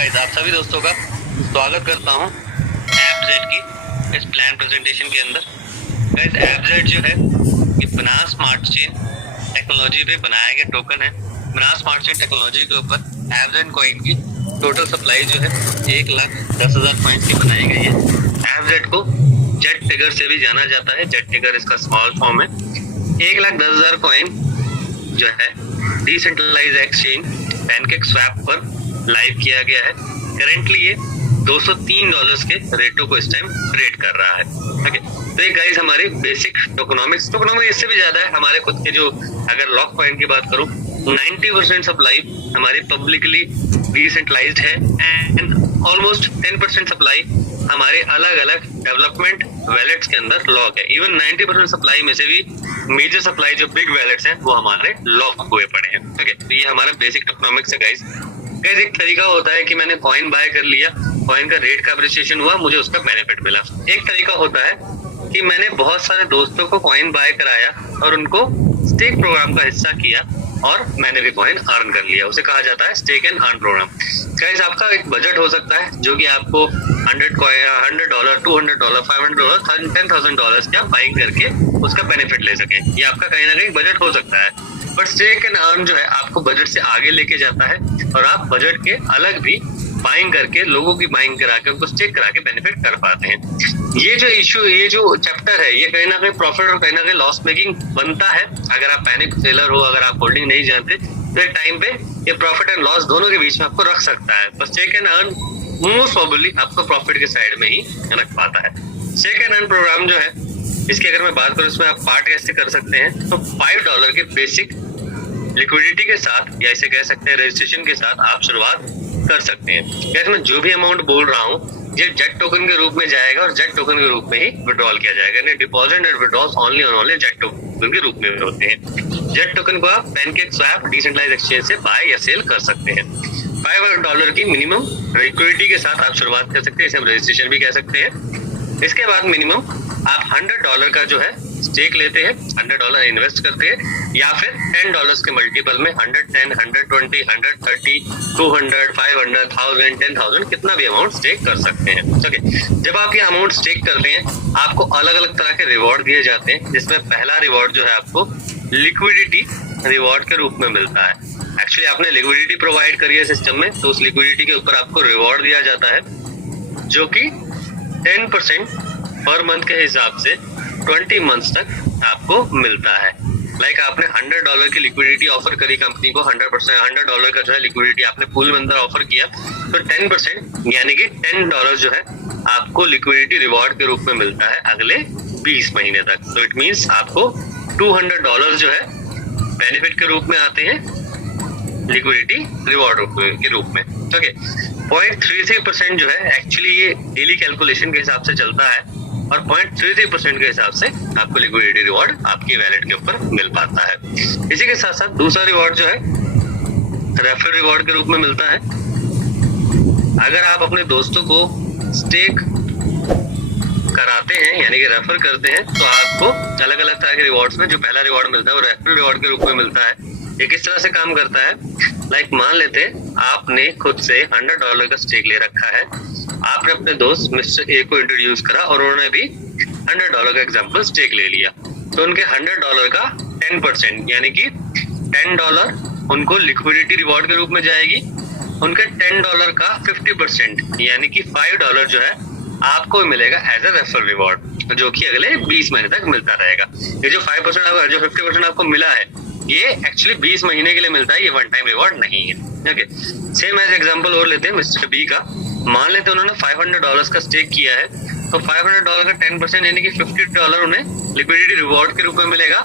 Guys, आप सभी दोस्तों का स्वागत करता हूं एपजेड की इस प्लान प्रेजेंटेशन के अंदर। गाइस, एपजेड जो है ये बिना स्मार्ट चेन टेक्नोलॉजी पे बनाया गया टोकन है। बिना स्मार्ट चेन टेक्नोलॉजी के ऊपर एपजेड कॉइन की टोटल सप्लाई जो है 1,10,000 कॉइन्स की बनाई गई है। एपजेड को जेट टिगर से भी जाना जाता है। जेट टिगर इसका स्मॉल फॉर्म है। 1,10,000 कॉइन जो है डिसेंट्रलाइज एक्सचेंज पैनकेक स्वैप पर लाइव किया गया है। करेंटली ये $203 के रेटो को इस टाइम ट्रेड कर रहा है। ओके, तो ये गाइस हमारी बेसिक टोकनॉमिक्स इससे भी ज्यादा है। हमारे खुद के जो अगर लॉक पॉइंट की बात करूं 90% सप्लाई हमारी पब्लिकली डिसेंट्रलाइज्ड है एंड ऑलमोस्ट 10% सप्लाई हमारे अलग अलग डेवलपमेंट वैलेट्स के अंदर लॉक है। इवन 90% सप्लाई में से भी मेजर सप्लाई जो बिग वैलेट्स हैं वो हमारे लॉक हुए पड़े हैं। ओके, तो ये हमारा बेसिक टोकनॉमिक्स है गाइस। एक तरीका होता है कि मैंने कॉइन बाय कर लिया, कॉइन का रेट का अप्रिसिएशन हुआ, मुझे उसका बेनिफिट मिला। एक तरीका होता है कि मैंने बहुत सारे दोस्तों को कॉइन बाय कराया और उनको स्टेक प्रोग्राम का हिस्सा किया और मैंने भी कॉइन अर्न कर लिया। उसे कहा जाता है stake and earn programme. Guys, आपका एक बजट हो सकता है जो कि आपको $100, $200, $500, $10,000 क्या बाइंग करके उसका बेनिफिट ले सके। ये आपका कहीं ना कहीं बजट हो सकता है। बट स्टेक एंड अर्न जो है आपको बजट से आगे लेके जाता है और आप बजट के अलग भी बाइंग करके लोगों की बाइंग करा के उनको स्टेक करा के बेनिफिट कर पाते हैं। ये जो इशू, ये जो चैप्टर है, ये कहीं ना कहीं प्रॉफिट और कहीं ना कहीं लॉस मेकिंग बनता है। अगर आप पैनिक सेलर हो, अगर आप होल्डिंग नहीं जानते तो एक टाइम पे ये प्रॉफिट एंड लॉस दोनों के बीच में आपको रख सकता है। बस stake and earn most probably आपको प्रॉफिट के साइड में ही रख पाता है। स्टेक एंड अर्न प्रोग्राम जो है इसकी अगर मैं बात करूं इसमें आप पार्ट कैसे कर सकते हैं, तो $5 के बेसिक लिक्विडिटी के साथ या इसे कह सकते हैं रजिस्ट्रेशन के साथ आप शुरुआत कर सकते हैं। जैसे मैं जो भी अमाउंट बोल रहा हूँ ये जेट टोकन के रूप में जाएगा और जेट टोकन के रूप में ही विड्रॉल किया जाएगा। Deposit and withdrawals only on only jet token के रूप में होते हैं। जेट टोकन को आप पैनकेक स्वैप डिसेंट्रलाइज्ड एक्सचेंज से बाय या सेल कर सकते हैं। $5 की मिनिमम लिक्विडिटी के साथ आप शुरुआत कर सकते हैं, इसे हम रजिस्ट्रेशन भी कह सकते हैं। इसके बाद मिनिमम आप $100 का जो है स्टेक लेते हैं, $100 इन्वेस्ट करते हैं या फिर $10 के मल्टीपल में 110, 120, 130, 200, 500, 1000, 10,000 कितना भी अमाउंट स्टेक कर सकते हैं। ओके, जब आप ये अमाउंट स्टेक करते हैं आपको अलग अलग तरह के रिवॉर्ड दिए जाते हैं, जिसमें पहला रिवॉर्ड जो है आपको लिक्विडिटी रिवॉर्ड के रूप में मिलता है। एक्चुअली आपने लिक्विडिटी प्रोवाइड करी है सिस्टम में, तो उस लिक्विडिटी के ऊपर आपको रिवॉर्ड दिया जाता है जो कि 10% पर मंथ के हिसाब से 20 मंथ्स तक आपको मिलता है। लाइक आपने $100 की लिक्विडिटी ऑफर करी कंपनी को, $100 का जो है लिक्विडिटी आपने पूल में अंदर ऑफर किया, तो 10% यानी कि $10 जो है आपको लिक्विडिटी रिवॉर्ड के रूप में मिलता है अगले 20 महीने तक। तो इट मींस आपको $200 जो है बेनिफिट के रूप में आते हैं लिक्विडिटी रिवॉर्ड के रूप में। ओके, 0.33% जो है एक्चुअली ये डेली कैलकुलेशन के हिसाब से चलता है और 0.33% के हिसाब से आपको लिक्विडिटी रिवॉर्ड आपकी वैलेट के ऊपर मिल पाता है। इसी के साथ साथ दूसरा रिवॉर्ड जो है रेफरल रिवॉर्ड के रूप में मिलता है। अगर आप अपने दोस्तों को स्टेक कराते हैं यानी कि रेफर करते हैं तो आपको अलग अलग तरह के रिवॉर्ड्स में जो पहला रिवॉर्ड मिलता है वो रेफरल रिवॉर्ड के रूप में मिलता है। ये किस तरह से काम करता है, लाइक मान लेते आपने खुद से $100 का स्टेक ले रखा है, आपने अपने दोस्त मिस्टर ए को इंट्रोड्यूस करा और उन्होंने भी $100 का एग्जांपल स्टेक ले लिया, तो उनके $100 का 10% यानी कि $10 उनको लिक्विडिटी रिवॉर्ड के रूप में जाएगी। उनके $10 का 50% यानी कि $5 जो है आपको मिलेगा एज ए रेफरल रिवॉर्ड, जो कि अगले 20 महीने तक मिलता रहेगा। ये जो 5% जो 50% आपको मिला है ये एक्चुअली 20 महीने के लिए मिलता है, ये वन टाइम रिवॉर्ड नहीं है। ओके, सेम एज एग्जांपल और लेते हैं मिस्टर बी का। मान लेते हैं उन्होंने $500 का स्टेक किया है, तो $500 का 10% यानी कि $50 उन्हें लिक्विडिटी रिवॉर्ड के रूप में मिलेगा।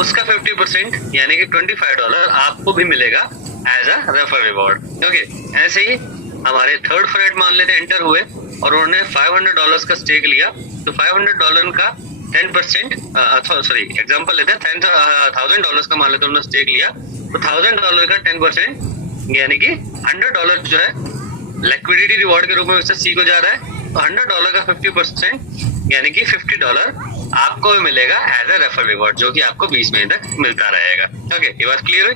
उसका 50% यानी कि $25 आपको भी मिलेगा as a referral reward. Okay, ऐसे ही हमारे थर्ड फ्रेंड मान लेते हैं एंटर हुए और उन्होंने $500 का स्टेक लिया, तो $500 का 10% एग्जांपल लेते हैं $1,000 का मान लेते हैं उन्होंने स्टेक लिया, तो $1,000 का 10% यानी कि $100 जो है लिक्विडिटी रिवॉर्ड के रूप में मिस्टर सी को जा रहा है, तो $100 का 50% यानी कि $50 आपको भी मिलेगा एज ए रेफरल रिवॉर्ड, जो कि आपको 20 महीने तक मिलता रहेगा। ओके, ये बात क्लियर है?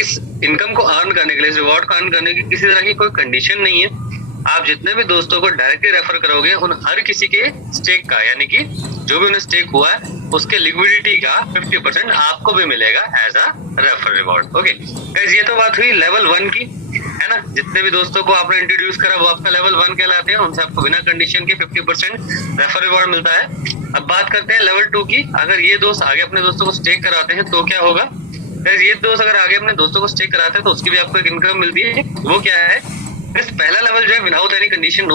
इस इनकम को अर्न करने के लिए, रिवॉर्ड को अर्न करने की किसी तरह की कोई कंडीशन नहीं है। आप जितने भी दोस्तों को डायरेक्टली रेफर करोगे उन हर किसी के स्टेक का, यानी कि जो भी उन्हें स्टेक हुआ है उसके लिक्विडिटी का 50% आपको भी मिलेगा as a refer reward. Okay guys, ये तो बात हुई लेवल 1 की, है ना। जितने भी दोस्तों को आपने इंट्रोड्यूस करा वो आपका लेवल 1 कहलाते हैं, उनसे आपको बिना कंडीशन के 50% रेफर रिवॉर्ड मिलता है। अब बात करते हैं लेवल 2 की। अगर ये दोस्त आगे अपने दोस्तों को स्टेक कराते हैं तो क्या होगा गाइस? ये दोस्त अगर आगे अपने दोस्तों को स्टेक कराते हैं तो उसकी भी आपको एक इनकम मिलती है। वो क्या है? पहला लेवल जो है विदाउट एनी कंडीशन,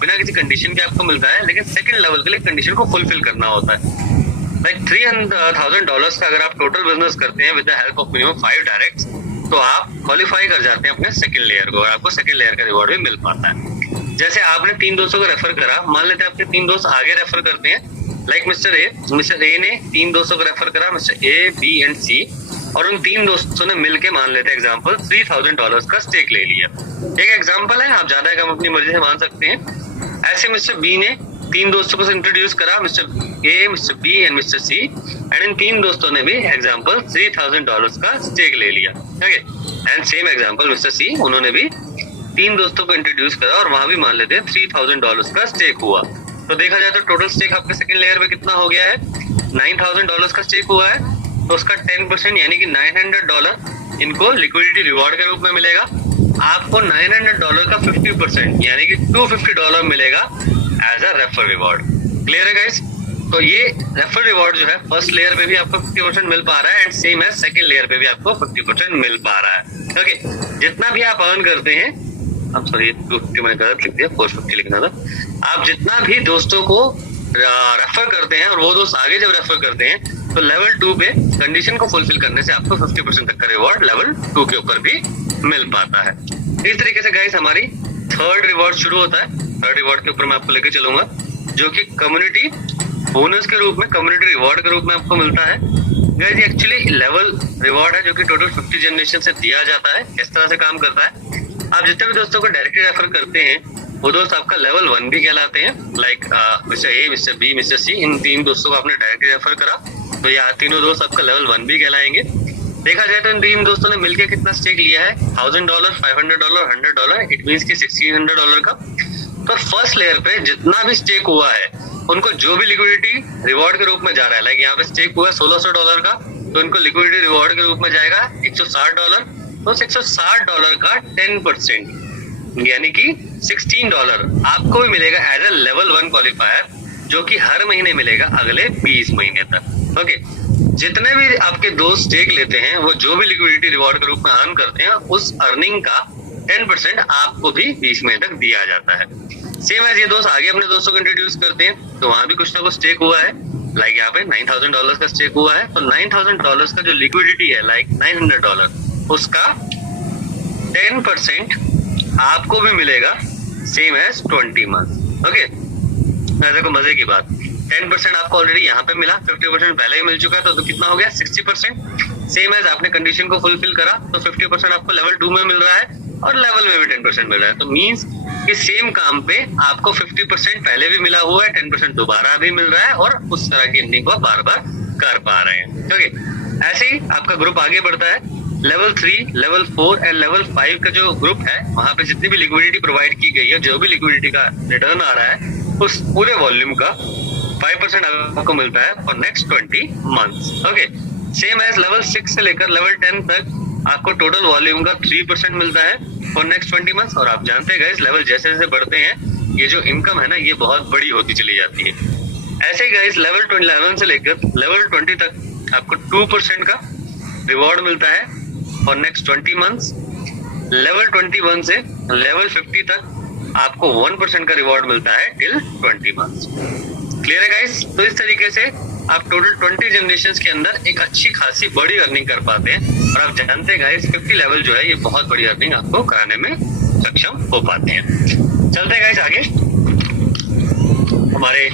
बिना किसी कंडीशन के आपको मिलता है, लेकिन सेकंड लेवल के लिए कंडीशन को फुलफिल करना होता है। लाइक $300,000 का अगर आप टोटल बिजनेस करते हैं with the help of minimum 5 directs, तो आप क्वालिफाई कर जाते हैं अपने सेकंड लेयर को, और आपको सेकंड लेयर का रिवॉर्ड भी मिल पाता है। जैसे आपने 3 दोस्तों को रेफर करा, मान लेते हैं आपके 3 दोस्त आगे रेफर करते हैं। लाइक मिस्टर ए ने 3 दोस्तों को रेफर करा, मिस्टर ए, बी एंड सी, और उन 3 दोस्तों ने मिलके मान लेते हैं एग्जांपल $3,000 का स्टेक ले लिया। एक एग्जांपल है, आप ज्यादा कम अपनी मर्जी से मान सकते हैं। ऐसे मिस्टर बी ने 3 दोस्तों को इंट्रोड्यूस करा, mister A, mister B and mister C, and इन 3 दोस्तों ने भी एग्जांपल $3,000 का स्टेक ले लिया। Okay, and same example mister C, उन्होंने भी 3 दोस्तों को इंट्रोड्यूस करा और वहां भी मान लेते हैं $3,000 का स्टेक हुआ। तो देखा जाए तो टोटल स्टेक आपके सेकंड लेयर पे कितना हो गया है? $9,000 का स्टेक हुआ है, तो उसका 10% यानी कि $900 इनको लिक्विडिटी रिवॉर्ड के रूप में मिलेगा। आपको $900 का 50% यानी कि $250 मिलेगा as a refer reward. Clear है गाइस? तो ये रेफर रिवॉर्ड जो है फर्स्ट लेयर पे भी आपको 50% मिल पा रहा है, एंड सेम है सेकंड लेयर पे भी आपको 50% मिल पा रहा है। ओके, जितना भी आप अर्न करते हैं, अब सॉरी 250 मैंने गलत लिख दिया, 450 लिखना था। आप जितना भी दोस्तों को रेफर करते हैं और वो दोस्त आगे जब रेफर करते हैं, तो लेवल 2 पे कंडीशन को फुलफिल करने से आपको 50% तक का रिवॉर्ड लेवल 2 के ऊपर भी मिल पाता है। इस तरीके से गाइस हमारी थर्ड रिवॉर्ड शुरू होता है। थर्ड रिवॉर्ड के ऊपर मैं आपको लेके चलूंगा, जो कि कम्युनिटी बोनस के रूप में, कम्युनिटी रिवॉर्ड के रूप में आपको मिलता है। गाइस ये एक्चुअली लेवल रिवॉर्ड है जो कि टोटल 50 जनरेशन से दिया जाता है। किस तरह से काम करता है? आप जितने भी दोस्तों को डायरेक्टली रेफर करते हैं वो दोस्त आपका लेवल 1 भी कहलाते हैं। Like mister A, mister B, mister C, इन 3 दोस्तों को आपने डायरेक्टली रेफर करा, तो ये तीनों दोस्त आपका लेवल 1 भी कहलाएंगे। देखा जाए तो इन 3 दोस्तों ने मिलकर कितना स्टेक लिया है? $1,000, $500, $100, इट मींस कि $1,600 का। तो फर्स्ट लेयर पे जितना भी स्टेक हुआ है उनको जो भी लिक्विडिटी रिवॉर्ड के रूप में जा रहा है, लाइक यहाँ पे स्टेक हुआ है $1,600 का, तो इनको लिक्विडिटी रिवॉर्ड के रूप में जाएगा $160। तो $160 का 10% यानी कि $16 आपको भी मिलेगा एज ए लेवल 1 क्वालिफायर, जो कि हर महीने मिलेगा अगले 20 महीने तक। ओके, जितने भी आपके दोस्त स्टेक लेते हैं वो जो भी लिक्विडिटी रिवॉर्ड के रूप में अर्न करते हैं, उस अर्निंग का 10% आपको भी 20 महीने तक दिया जाता है। सेम एज ये दोस्त आगे अपने दोस्तों को इंट्रोड्यूस करते हैं, तो वहां भी कुछ ना कुछ स्टेक हुआ है। लाइक यहाँ पे $9,000 का स्टेक हुआ है, तो $9,000 का जो लिक्विडिटी है, लाइक $900, उसका 10% आपको भी मिलेगा, सेम एज 20 मंथ। ओके, देखो मजे की बात, 10% आपको ऑलरेडी यहाँ पे मिला, 50% पहले ही मिल चुका है, तो कितना हो गया? 60%। सेम एज आपने कंडीशन को फुलफिल करा, तो 50% आपको लेवल 2 में मिल रहा है और लेवल में भी 10% मिल रहा है। तो मींस कि सेम काम पे आपको 50% पहले भी मिला हुआ है, 10% दोबारा भी मिल रहा है, और उस तरह की अर्निंग को बार बार कर पा रहे हैं। ओके, ऐसे ही आपका ग्रुप आगे बढ़ता है। लेवल 3, लेवल 4 एंड लेवल 5 का जो ग्रुप है, वहां पे जितनी भी लिक्विडिटी प्रोवाइड की गई है, जो भी लिक्विडिटी का रिटर्न आ रहा है, उस पूरे वॉल्यूम का 5% आपको मिलता है for next 20 months. Okay, same as level 6 से लेकर लेवल 10 तक आपको टोटल वॉल्यूम का 3% मिलता है फॉर नेक्स्ट 20 मंथ्स। और आप जानते हैं गाइस, लेवल जैसे जैसे बढ़ते हैं, ये जो इनकम है ना, ये बहुत बड़ी होती चली जाती है। ऐसे गाइस लेवल 11 से लेकर लेवल 20 तक आपको 2% का रिवॉर्ड मिलता है फॉर नेक्स्ट 20 मंथ्स। लेवल 21 से लेवल 50 तक आपको 1% का रिवॉर्ड मिलता है टिल 20 मंथ्स। क्लियर है गाइस? तो इस तरीके से आप टोटल 20 जनरेशंस के अंदर एक अच्छी खासी बड़ी अर्निंग कर पाते हैं। और आप जानते हैं गाइस, 50 लेवल जो है, ये बहुत बड़ी अर्निंग आपको कराने में सक्षम हो पाते हैं। चलते हैं गाइस आगे हमारे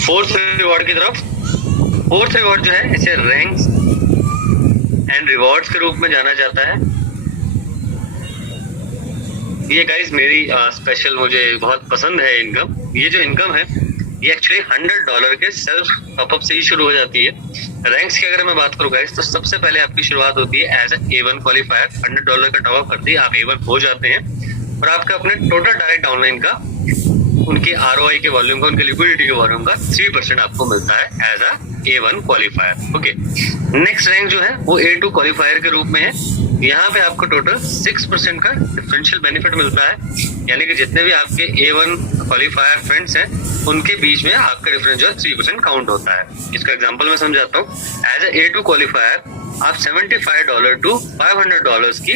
4th रिवॉर्ड की तरफ। 4th रिवॉर्ड जो है, इसे रैंक्स एंड रिवॉर्ड्स के रूप में जाना जाता है। ये गाइस मेरी स्पेशल, मुझे बहुत पसंद है इनकम। ये जो इनकम है ये एक्चुअली $100 के सेल्फ टॉपअप से ही शुरू हो जाती है। रैंक्स की अगर मैं बात करूँ गाइस, तो सबसे पहले आपकी शुरुआत होती है एज A1 क्वालिफायर। $100 का टॉपअप करते ही आप A1 हो जाते हैं और आपका अपने टोटल डायरेक्ट डाउनलाइन का, उनके ROI के वॉल्यूम का, उनके लिक्विडिटी के वॉल्यूम का 3% आपको मिलता है as A1 qualifier. Okay, next rank जो है वो A2 क्वालिफायर के रूप में है। यहाँ पे आपको टोटल 6% का डिफरेंशियल बेनिफिट मिलता है, यानी कि जितने भी आपके A1 क्वालिफायर फ्रेंड्स हैं उनके बीच में आपका डिफरेंस जो है 3% काउंट होता है। इसका एग्जांपल मैं समझाता हूँ। एज A2 क्वालिफायर आप $75 to $500 की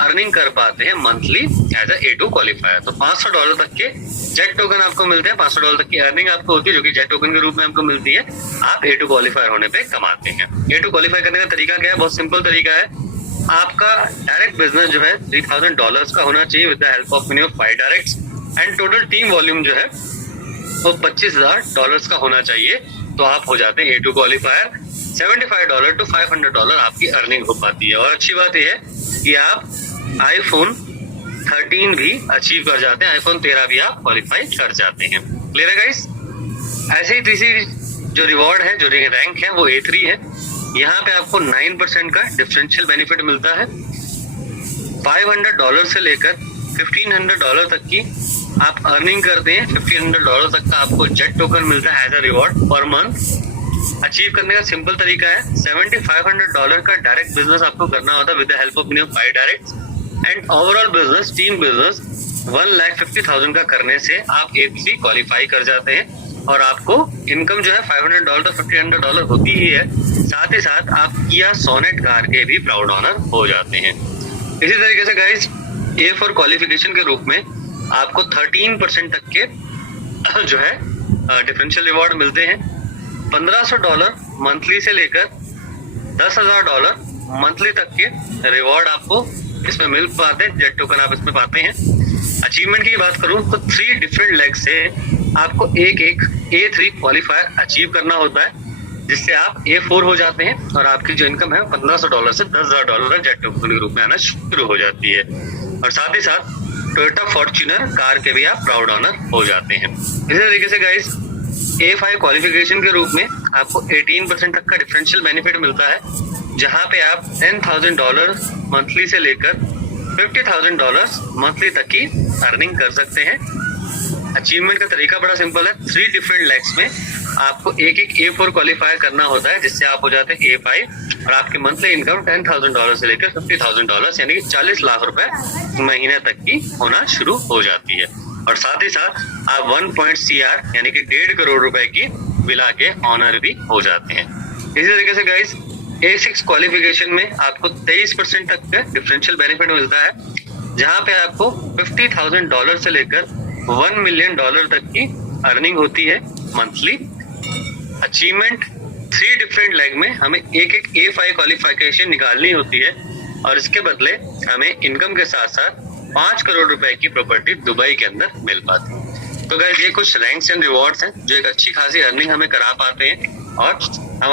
अर्निंग कर पाते हैं मंथली एज A2 क्वालिफायर। तो $500 तक के जेट टोकन आपको मिलते हैं, $500 तक की अर्निंग आपको होती है जो कि जेट टोकन के रूप में आपको मिलती है। आप A2 क्वालिफायर होने पे कमाते हैं। A2 क्वालिफाई करने का तरीका क्या है? बहुत सिंपल तरीका है। आपका डायरेक्ट बिजनेस जो है $3000 का होना चाहिए with the help of minimum 5 directs, and total team volume जो है वो $25000 का होना चाहिए। तो आप हो जाते हैं A2 क्वालिफायर। $75 to $500 आपकी अर्निंग हो पाती है। और अच्छी बात यह है कि आप iPhone 13 भी अचीव कर जाते हैं, iPhone 13 भी आप क्वालिफाई कर जाते हैं। क्लियर है गाइस? ऐसे ही तीसरी जो रिवॉर्ड है, जो रैंक है वो A3 है। यहाँ पे आपको 9% का डिफरेंशियल बेनिफिट मिलता है। $500 से लेकर $1500 तक की आप अर्निंग करते हैं। $1500 तक का आपको जेट टोकन मिलता है as a reward per month. Achieve करने का सिंपल तरीका है, $7500 का डायरेक्ट बिजनेस आपको करना होता है with the help of minimum 5 directs, and overall business, team business 1,50,000 का करने से आप A3 क्वालिफाई कर जाते हैं। और आपको इनकम जो है $500 to $1500 होती ही है। साथ ही साथ आप किया सोनेट कार के भी प्राउड ऑनर हो जाते हैं। इसी तरीके से गाइस A4 क्वालिफिकेशन के रूप में आपको 13% तक के जो है डिफरेंशियल रिवॉर्ड मिलते हैं। $1500 मंथली से लेकर $10,000 मंथली तक के रिवॉर्ड आपको इसमें मिल पाते हैं, जेट टोकन आप इसमें पाते हैं। अचीवमेंट की बात करूं तो 3 डिफरेंट लेग से आपको एक A3 क्वालिफायर अचीव करना होता है, जिससे आप A4 हो जाते हैं और आपकी जो इनकम है $1500 से $10,000 जेट टोकन के रूप में आना शुरू हो जाती है। और साथ ही साथ टोयोटा फॉर्च्यूनर कार के भी आप प्राउड ऑनर हो जाते हैं। इसी तरीके से गाइस A5 क्वालिफिकेशन के रूप में आपको 18% तक का डिफरेंशियल बेनिफिट मिलता है, जहां पे आप $10,000 मंथली से लेकर $50,000 मंथली तक की अर्निंग कर सकते हैं। अचीवमेंट का तरीका बड़ा सिंपल है। 3 डिफरेंट लेग्स में आपको एक A4 क्वालिफाई करना होता है, जिससे आप हो जाते हैं A5 और आपकी मंथली इनकम $10,000 से लेकर $50,000 यानी कि 40 लाख रुपए महीने तक की होना शुरू हो जाती है। और साथ ही साथ आप 1 CR यानी कि 1.5 करोड़ रुपए की मिला के ऑनर भी हो जाते हैं। इसी तरीके से गाइस A6 क्वालिफिकेशन में आपको 23% तक का डिफरेंशियल बेनिफिट मिलता है, जहां पे आपको $50,000 से लेकर $1 मिलियन तक की अर्निंग होती है मंथली। अचीवमेंट 3 डिफरेंट लेग में हमें एक A5 क्वालिफिकेशन निकालनी होती है और इसके बदले हमें इनकम के साथ साथ 5 करोड़ रुपए की प्रॉपर्टी दुबई के अंदर मिल पाती है। तो गाइस ये कुछ रैंक्स एंड रिवॉर्ड्स हैं जो एक अच्छी खासी अर्निंग हमें करा पाते हैं और हम